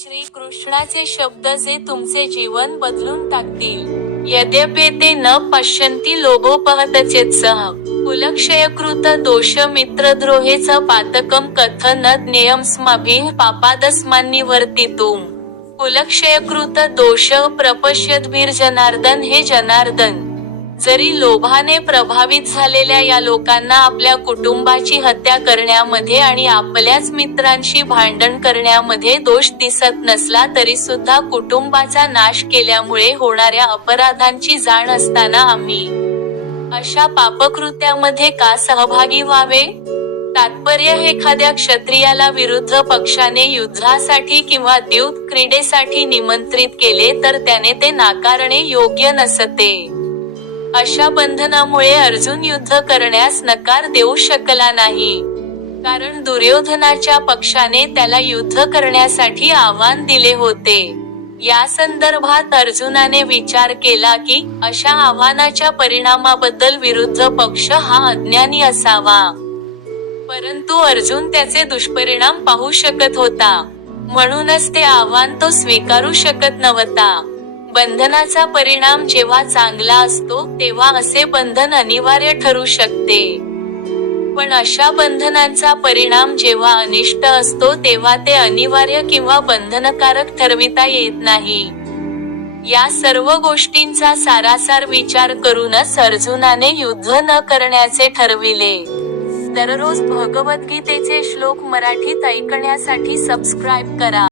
श्रीकृष्णाचे शब्द जे तुमचे जीवन बदलून टाकतील. यद्यपेते न पश्यन्ति लोभोपहतचेत्सः कुलक्षयकृत दोष मित्रद्रोहेच पातकं कथ न ज्ञेयमस्माभिः पापादस्मान्निवर्तितुम्. कुलक्षयकृत दोष प्रपश्यद्भिर्जनार्दन. हे जनार्दन, जरी लोभाने प्रभावित झालेल्या या लोकांना आपल्या कुटुंबाची हत्या करण्यामध्ये आणि आपल्याच मित्रांशी भांडण करण्यामध्ये दोष दिसत नसला तरीसुद्धा कुटुंबाचा नाश केल्यामुळे होणाऱ्या अपराधांची जाण असताना आम्ही अशा पापकृत्यामध्ये का सहभागी व्हावे? तात्पर्य: एखाद्या क्षत्रियाला विरुद्ध पक्षाने युद्धासाठी किंवा द्यूत क्रीडेसाठी निमंत्रित केले तर त्याने ते नाकारणे योग्य नसते. अशा बंधनामुळे अर्जुन युद्ध करण्यास नकार देऊ शकला नाही, कारण दुर्योधनाच्या पक्षाने त्याला युद्ध करण्यासाठी आव्हान दिले होते. या संदर्भात अर्जुनाने विचार केला की, अशा आव्हानाच्या परिणामाबद्दल विरुद्ध पक्ष हा अज्ञानी असावा. परंतु अर्जुन त्याचे दुष्परिणाम पाहू शकत होता, म्हणूनच ते आव्हान तो स्वीकारू शकत नव्हता. बंधनाचा परिणाम जेव्हा चांगला असतो तेव्हा असे बंधन अनिवार्य ठरू शकते, पण अशा बंधनांचा परिणाम जेव्हा अनिष्ट असतो तेव्हा ते अनिवार्य किंवा बंधनकारक ठरविता येत नाही. या सर्व गोष्टींचा सारासार विचार करूनच अर्जुनाने युद्ध न करण्याचे ठरविले. दररोज भगवद्गीतेचे श्लोक मराठीत ऐकण्यासाठी सबस्क्राईब करा.